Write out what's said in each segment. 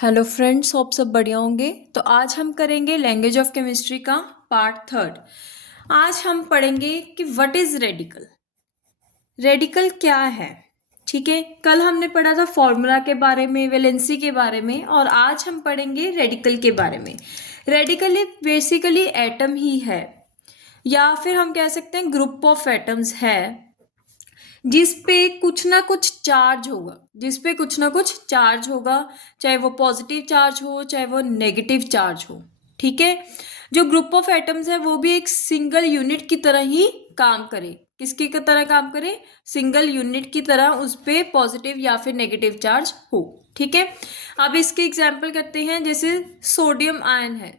Hello friends, hope सब बढ़िया होंगे। तो आज हम करेंगे लैंग्वेज ऑफ केमिस्ट्री का पार्ट थर्ड। आज हम पढ़ेंगे कि व्हाट इज रेडिकल। रेडिकल क्या है, ठीक है। कल हमने पढ़ा था फॉर्मूला के बारे में, वैलेंसी के बारे में, और आज हम पढ़ेंगे रेडिकल के बारे में। रेडिकल एक बेसिकली एटम ही है, या फिर हम कह सकते हैं ग्रुप ऑफ एटम्स है जिस पे कुछ ना कुछ चार्ज होगा, चाहे वो पॉजिटिव चार्ज हो चाहे वो नेगेटिव चार्ज हो, ठीक है। जो ग्रुप ऑफ एटम्स है वो भी एक सिंगल यूनिट की तरह ही काम करे। किसकी की तरह काम करे? सिंगल यूनिट की तरह उस पे पॉजिटिव या फिर नेगेटिव चार्ज हो, ठीक है। अब इसके एग्जाम्पल करते हैं। जैसे सोडियम आयन है,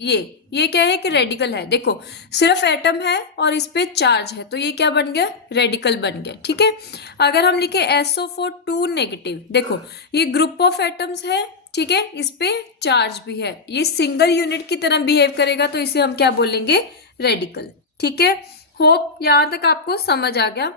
ये क्या है कि रेडिकल है। देखो, सिर्फ एटम है और इस पे चार्ज है, तो ये क्या बन गया? रेडिकल बन गया, ठीक है। अगर हम लिखे SO4 2 नेगेटिव, देखो ये ग्रुप ऑफ एटम्स है, ठीक है, इस पे चार्ज भी है, ये सिंगल यूनिट की तरह बिहेव करेगा, तो इसे हम क्या बोलेंगे? रेडिकल, ठीक है। होप यहां तक आपको समझ आ गया।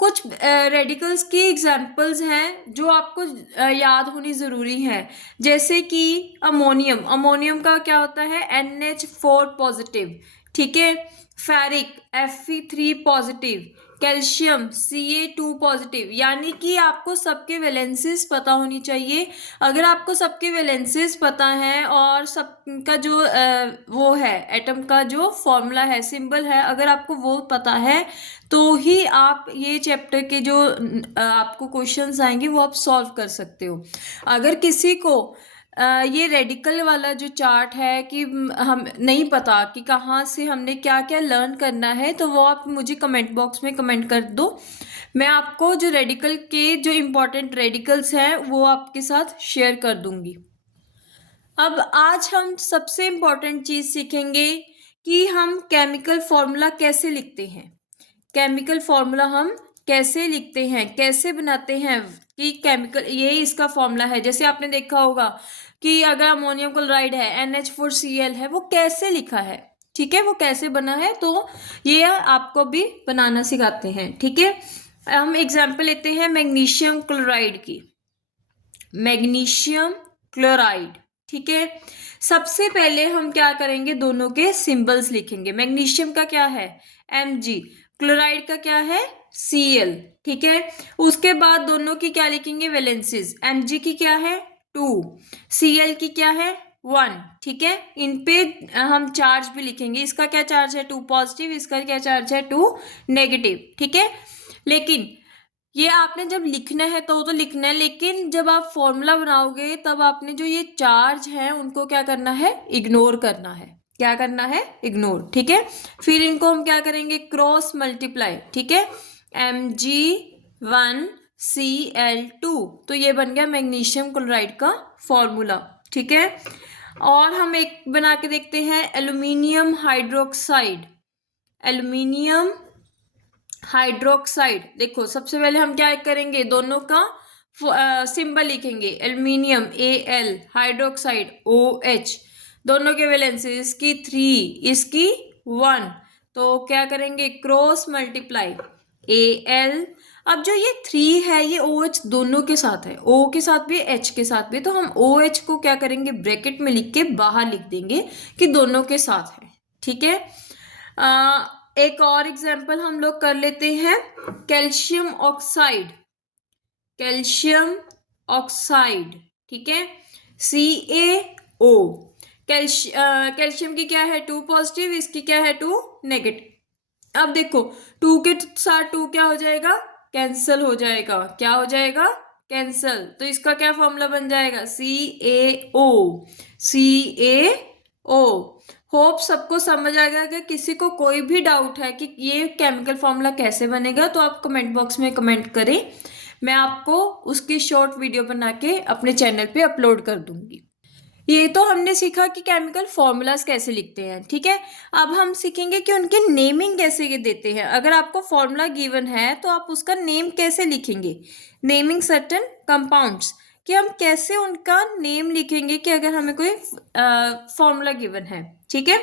कुछ रेडिकल्स की एग्जाम्पल्स हैं जो आपको याद होनी ज़रूरी है। जैसे कि अमोनियम का क्या होता है? NH4 पॉजिटिव, ठीक है। Ferric Fe3 positive, calcium Ca2 positive. यानी कि आपको सबके वैलेंसीज पता होनी चाहिए। अगर आपको सबके वैलेंसीज पता है और सबका जो वो है, एटम का जो फॉर्मूला है, सिंबल है, अगर आपको वो पता है तो ही आप ये चैप्टर के जो आपको क्वेश्चंस आएंगे वो आप सॉल्व कर सकते हो। अगर किसी को ये रेडिकल वाला जो चार्ट है कि हम नहीं पता कि कहाँ से हमने क्या क्या लर्न करना है, तो वो आप मुझे कमेंट बॉक्स में कमेंट कर दो। मैं आपको जो रेडिकल के जो इम्पोर्टेंट रेडिकल्स हैं वो आपके साथ शेयर कर दूंगी। अब आज हम सबसे इम्पोर्टेंट चीज़ सीखेंगे कि हम केमिकल फॉर्मूला कैसे लिखते हैं। केमिकल फॉर्मूला हम कैसे लिखते हैं, कैसे बनाते हैं कि केमिकल, ये इसका फॉर्मूला है। जैसे आपने देखा होगा कि अगर अमोनियम क्लोराइड है, NH4Cl है, वो कैसे लिखा है, ठीक है, वो कैसे बना है, तो ये आपको भी बनाना सिखाते हैं, ठीक है। हम एग्जाम्पल लेते हैं मैग्नीशियम क्लोराइड की। मैग्नीशियम क्लोराइड, ठीक है। सबसे पहले हम क्या करेंगे? दोनों के सिंबल्स लिखेंगे। मैग्नीशियम का क्या है? Mg, क्लोराइड का क्या है? Cl, ठीक है। उसके बाद दोनों की क्या लिखेंगे? वैलेंसीज। Mg की क्या है? 2, Cl की क्या है? 1, ठीक है। इन पे हम चार्ज भी लिखेंगे। इसका क्या चार्ज है? 2 पॉजिटिव, इसका क्या चार्ज है? 2 नेगेटिव, ठीक है। लेकिन ये आपने जब लिखना है तो लिखना है, लेकिन जब आप फॉर्मूला बनाओगे तब आपने जो ये चार्ज है उनको क्या करना है? इग्नोर करना है। क्या करना है? इग्नोर, ठीक है। फिर इनको हम क्या करेंगे? क्रॉस मल्टीप्लाई, ठीक है। Mg1Cl2, तो ये बन गया मैग्नीशियम क्लोराइड का फॉर्मूला, ठीक है। और हम एक बना के देखते हैं, एल्यूमिनियम हाइड्रोक्साइड। एल्यूमिनियम हाइड्रोक्साइड, देखो सबसे पहले हम क्या करेंगे? दोनों का सिंबल लिखेंगे। Aluminium Al, hydroxide OH। दोनों के वैलेंसी, इसकी 3, इसकी 1, तो क्या करेंगे? Cross multiply Al। अब जो ये 3 है ये OH दोनों के साथ है, O के साथ भी H के साथ भी, तो हम OH को क्या करेंगे? ब्रैकेट में लिख के बाहर लिख देंगे कि दोनों के साथ है, ठीक है। एक और एग्जाम्पल हम लोग कर लेते हैं, कैल्शियम ऑक्साइड। कैल्शियम ऑक्साइड, ठीक है, CaO। कैल्शियम की क्या है? 2 पॉजिटिव, इसकी क्या है? 2 नेगेटिव। अब देखो 2 के साथ 2 क्या हो जाएगा? कैंसल हो जाएगा। क्या हो जाएगा? कैंसल। तो इसका क्या फॉर्मूला बन जाएगा? CaO। होप सबको समझ आ गया। अगर किसी को कोई भी डाउट है कि ये केमिकल फॉर्मूला कैसे बनेगा, तो आप कमेंट बॉक्स में कमेंट करें, मैं आपको उसकी शॉर्ट वीडियो बना के अपने चैनल पे अपलोड कर दूंगी। ये तो हमने सीखा कि केमिकल फॉर्मूलाज कैसे लिखते हैं, ठीक है। अब हम सीखेंगे कि उनके नेमिंग कैसे देते हैं। अगर आपको फॉर्मूला गिवन है तो आप उसका नेम कैसे लिखेंगे? नेमिंग सर्टेन कंपाउंड्स, कि हम कैसे उनका नेम लिखेंगे कि अगर हमें कोई फॉर्मूला गिवन है, ठीक है।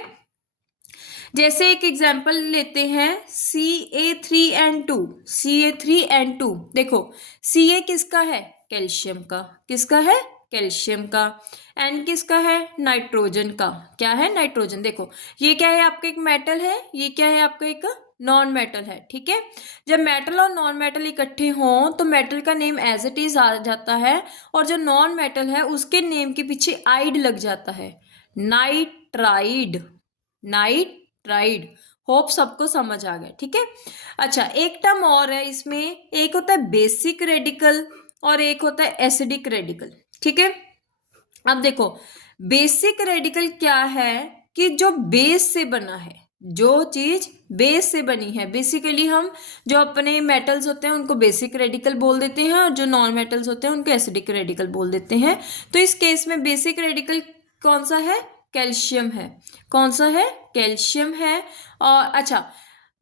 जैसे एक एग्जाम्पल लेते हैं, Ca3N2। Ca3N2, देखो Ca किसका है? कैल्शियम का। किसका है? कैल्शियम का। N किसका है? नाइट्रोजन का। क्या है? नाइट्रोजन। देखो ये क्या है आपका एक मेटल है, ये क्या है आपका एक नॉन मेटल है। ठीक है, जब मेटल और नॉन मेटल इकट्ठे हों तो मेटल का नेम एज इट इज आ जाता है, और जो नॉन मेटल है उसके नेम के पीछे आइड लग जाता है, नाइट्राइड। नाइट्राइड। होप सबको समझ आ गया। ठीक है, अच्छा एक टर्म और है इसमें, एक होता है बेसिक रेडिकल और एक होता है एसिडिक रेडिकल। ठीक है, अब देखो बेसिक रेडिकल क्या है कि जो बेस से बना है, जो चीज बेस से बनी है। बेसिकली हम जो अपने मेटल्स होते हैं उनको बेसिक रेडिकल बोल देते हैं, और जो नॉन मेटल्स होते हैं उनको एसिडिक रेडिकल बोल देते हैं। तो इस केस में बेसिक रेडिकल कौन सा है? कैल्शियम है। कौन सा है? कैल्शियम है। और अच्छा,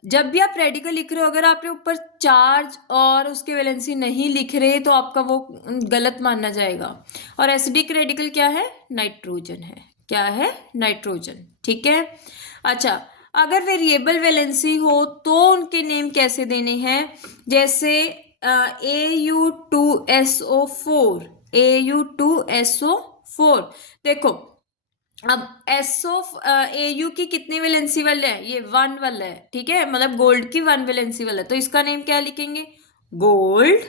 जब भी आप रेडिकल लिख रहे हो, अगर आपने ऊपर चार्ज और उसके वैलेंसी नहीं लिख रहे तो आपका वो गलत माना जाएगा। और एसिडिक रेडिकल क्या है? नाइट्रोजन है। क्या है? नाइट्रोजन। ठीक है, अच्छा अगर वेरिएबल वैलेंसी हो तो उनके नेम कैसे देने हैं? जैसे AU2SO4, AU2SO4। देखो अब AU की कितनी वैलेंसी वाले है? ये 1 वाला है। ठीक है, मतलब गोल्ड की 1 वैलेंसी वाला है, तो इसका नेम क्या लिखेंगे? गोल्ड,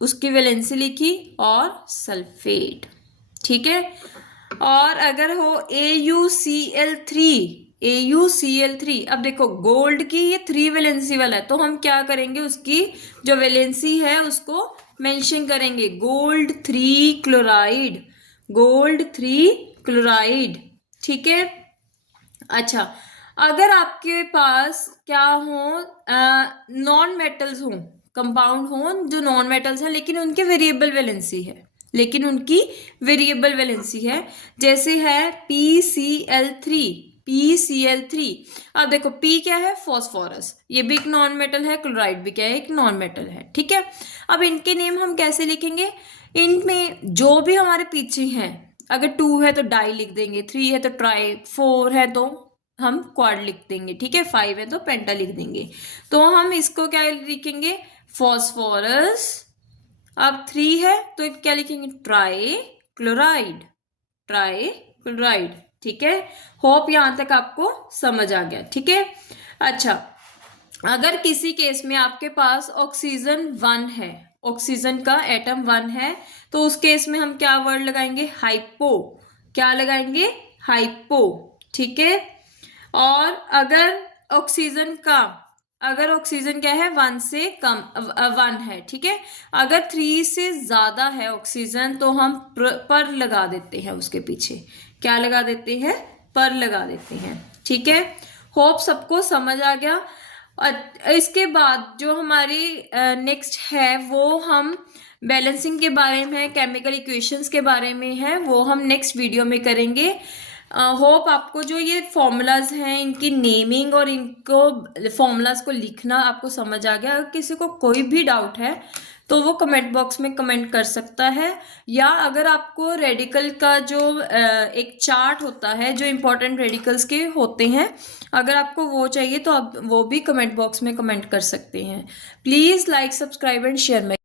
उसकी वैलेंसी लिखी और सल्फेट। ठीक है, और अगर हो AuCl3, AuCl3, अब देखो गोल्ड की ये 3 वैलेंसी वाला है, तो हम क्या करेंगे? उसकी जो वैलेंसी है उसको मेंशन करेंगे, गोल्ड 3 क्लोराइड, गोल्ड 3 क्लोराइड। ठीक है, अच्छा अगर आपके पास क्या हो, नॉन मेटल्स हो, कंपाउंड हो जो नॉन मेटल्स हैं लेकिन उनके वेरिएबल वैलेंसी है, लेकिन उनकी वेरिएबल वैलेंसी है, जैसे है PCl3, PCl3। अब देखो P क्या है? फॉस्फोरस, ये भी एक नॉन मेटल है, क्लोराइड भी क्या है? एक नॉन मेटल है। ठीक है, अब इनके नेम हम कैसे लिखेंगे? इनमें जो भी हमारे पीछे हैं, अगर 2 है तो डाई लिख देंगे, 3 है तो ट्राई, 4 है तो हम क्वाड लिख देंगे। ठीक है, 5 है तो पेंटा लिख देंगे। तो हम इसको क्या लिखेंगे? फॉस्फोरस। अब 3 है तो क्या लिखेंगे? Try chloride, try chloride. ठीक है, होप यहां तक आपको समझ आ गया। ठीक है, अच्छा अगर किसी केस में आपके पास ऑक्सीजन 1 है, ऑक्सीजन का एटम 1 है, तो उस केस में हम क्या वर्ड लगाएंगे? हाइपो। क्या लगाएंगे? हाइपो। ठीक है, और अगर ऑक्सीजन क्या है? 1 से कम, 1 है। ठीक है, अगर 3 से ज्यादा है ऑक्सीजन तो हम पर लगा देते हैं उसके पीछे। क्या लगा देते हैं? पर लगा देते हैं। ठीक है, होप सबको समझ आ गया। इसके बाद जो हमारी नेक्स्ट है वो हम बैलेंसिंग के बारे में, केमिकल इक्वेशंस के बारे में है, वो हम नेक्स्ट वीडियो में करेंगे। होप आपको जो ये फॉर्मूलाज हैं इनकी नेमिंग और इनको फॉर्मूलाज को लिखना आपको समझ आ गया। अगर किसी को कोई भी डाउट है तो वो कमेंट बॉक्स में कमेंट कर सकता है, या अगर आपको रेडिकल का जो एक चार्ट होता है जो इम्पोर्टेंट रेडिकल्स के होते हैं, अगर आपको वो चाहिए तो आप वो भी कमेंट बॉक्स में कमेंट कर सकते हैं। Please like, subscribe and share my